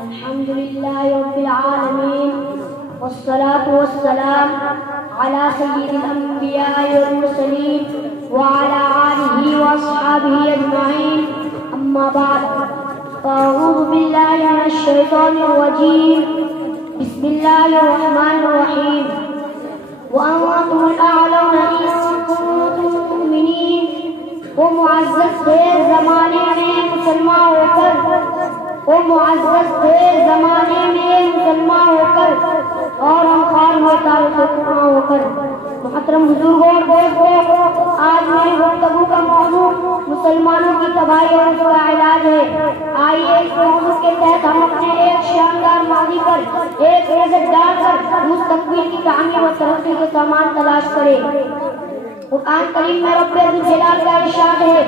अल्हम्दुलिल्लाह रब्बिल आलमीन वस्सलातु वस्सलाम अला सय्यिदिल अंबिया'i वल मुरसलीन व अला आलिहि व अस्हाबिहि अजमाइन अम्मा बाद अऊज़ु बिल्लाहि मिनश शैतानिर रजीम बिस्मिल्लाहिर रहमानिर रहीम व अंतुमुल अअलौना इन कुंतुम मुमिनीन। वो मुअज़्ज़ज़ थे ज़माने में मुसलमान होकर, वो मुअज़्ज़ज़ थे ज़माने में मुसलमान होकर और हम खार मोहताज से कुआं होकर। मुहतरम बुजुर्गों और दोस्तों, आज मेरी गुफ्तगू का मौजू मुसलमानों की तबाही और उसका इलाज है। आइए इस मौजू के तहत हम अपने एक शानदार माजी पर एक नजर डालकर मुस्तक़बिल की तामीर व तरक्की के सामान तलाश करें। कुरान करीम में रब्बे जलाल का इरशाद है,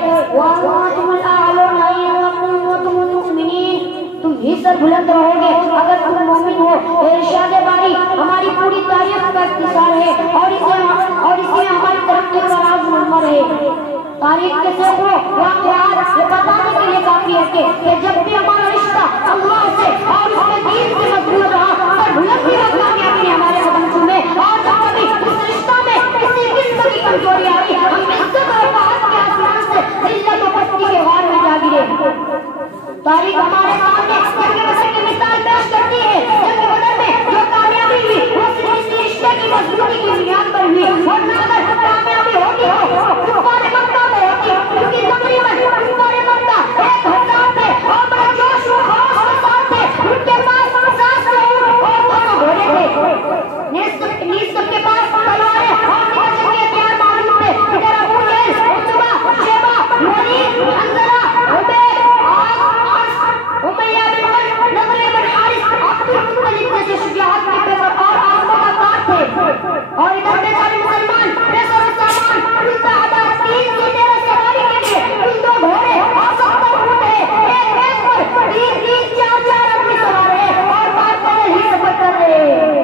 तुम ही सर बुलंद रहोगे अगर तुम मोमिन हो। इरशाद बारी हमारी पूरी तारीख का इख्तिसार है और इसमें हमारी तरक्की का राज मुनव्वर है। तारीख के सैकड़ों वाक़यात ये बताने के लिए काफी है कि जब भी हमारा रिश्ता अल्लाह से और उसके दीन से मजबूत रहा और बुलंदी और कामयाबी ने हमारे कदम चूमे और जब कभी उस रिश्ता में किसी किस्म की कमजोरी आई हम इज्जत और बात के आसमान से जिल्लत और पस्ती के गार में जा गिरे। तारीख हमारे सामने जंग बदर की मिसाल पेश करती है। जंग बदर में जो कामयाबी हुई वो सिर्फ इस रिश्ते की मजबूती की बुनियाद पर हुई और ना अगर कामयाबी होती हो कुफार मक्का में होती, क्योंकि तकरीबन कुफार मक्का 1000 थे और बड़े जोश और खरोश के साथ थे। उनके पास 50 और 2 घोड़े थे। सबके पास तलवारें और जंगी हथियार मौजूद थे। इधर अबू जहल, Utba, Sheba, Waleed, Hanzala, Ubaid, Umayya बिन खल्फ, नज़र बिन हारिस, अब्दुल मुत्तलिब जैसे शुजाअत के पेशवा और आज़मदार थे। और इधर बेचारे मुसलमान पैसा और सामान कुल तादाद 3 तेरह सवारी के लिए कुल 2 घोड़े और 70 ऊंट है। एक पर 3 4 आदमी सवार है और पैदल ही सफर कर रहे हैं।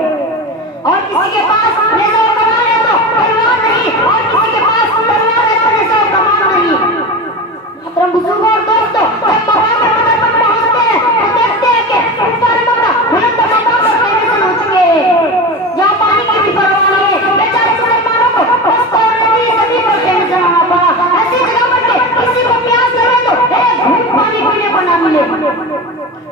और किसी के पास नेज़ा और कमान है तो तलवार नहीं, और किसी के पास तलवार है तो नेज़ा और कमान नहीं। मुहतरम बुजुर्गों और दोस्तों, जब मकाम बदर पर पहुंचते हैं तो देखते हैं कि कुफार मक्का बुलंद मकाम पर बेनज़ीर हो चुके हैं, जहाँ पानी की भी परवाह नहीं है। बेचारे मुसलमानों को रास्ता और नदी जमीन पर बेनज़ीर होना पड़ा। ऐसी जगह पर के किसी को प्यास लगे तो एक घूंट पानी पीने को ना मिले।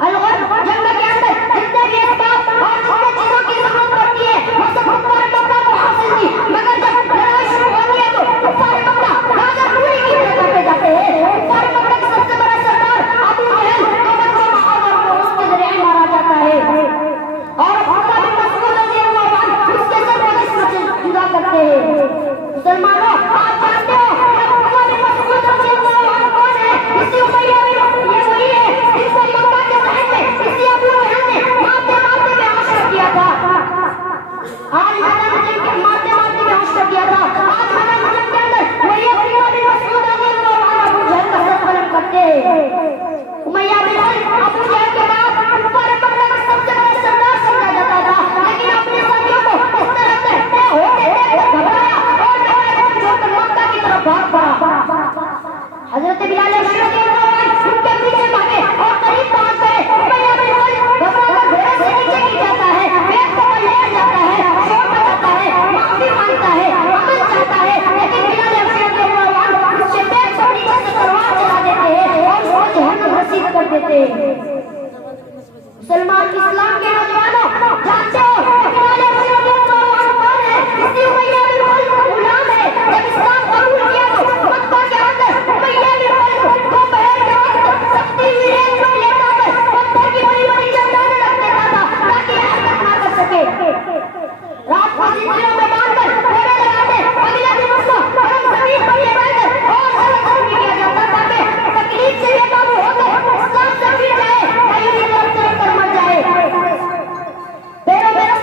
अलगर्द जंगल के अंदर जितने भी असबाब और जितने चीजों की जरूरत पड़ती है वो सब कुफार मक्का को हासिल थी। मगर जब लड़ाई शुरू होती है तो कुफार मक्का राजा पूरी की तरफ करते जाते हैं। कुफार मक्का का सबसे बड़ा सरदार अबू जहल को बच्चों को उसके जरिए मारा जाता है और अब्दुल्लाह बिन मसऊद रज़ियल्लाहु अन्हु उसके सर को जिस्म से जुदा करते हैं। मुसलमानों, आप जानते हो अब्दुल्लाह बिन मसऊद रज़ियल्लाहु अन्हु कौन है? इसी उमय्या बिन ये वही है जिसको मक्का के शहर में इसी अबू जहल ने मारते मारते बेहोश कर दिया था। आज मैदान जंग के मारते मारते बेहोश कर दिया था। आज मैदान जंग के अंदर वही अब्दुल्लाह बिन मसऊद रज़ियल्लाहु अन्हु अबू जहल का सर बुलंद करते हैं। उमय्या बिन खल्फ अबू जहल के बाद कुफार मक्का का सबसे बड़ा सरदार समझा जाता था, लेकिन अपने साथियों को इस तरह कहते होते घबराया और छोड़कर मक्का की तरफ भाग पड़ा। हजरत बिलाल रज़ियल्लाहु अन्हु उनके पीछे भागे और करीब पहुंच गए। उमय्या बिन खल्फ घबराकर घोड़े से नीचे गिर जाता है, पेट को लेट जाता है, शोर मचाता है, माफी मांगता है, अमन चाहता है, लेकिन बिलाल रज़ियल्लाहु अन्हु उसके पेट पर नीचे से तलवार चला देते हैं और उसको जहन्नम रसीद कर देते हैं। मुसलमान इस्लाम के नौजवानों, जानते हो बिलाल रज़ियल्लाहु अन्हु कौन है? इसी उमय्या बिन खल्फ का गुलाम है। जब इस्लाम कबूल किया तो मक्का के अंदर उमय्या बिन खल्फ को दोपहर के वक्त सख्ती हुई रेत पर लेटा कर पत्थर की बड़ी बड़ी चट्टानें रख देता था ताकि हरकत ना कर सके। रात को जिंदगियों में बांधकर घोड़े लगाते, अगले दिन उसको गरम जमीन पर ले जाकर और जल्द किया जाता ताकि तकलीफ से ये काबू हो तो इस्लाम से फिर जाए, कहीं भी तरफ कर मर जाए। पैरों पैरों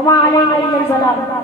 वमा अलैना इल्लल बलाग।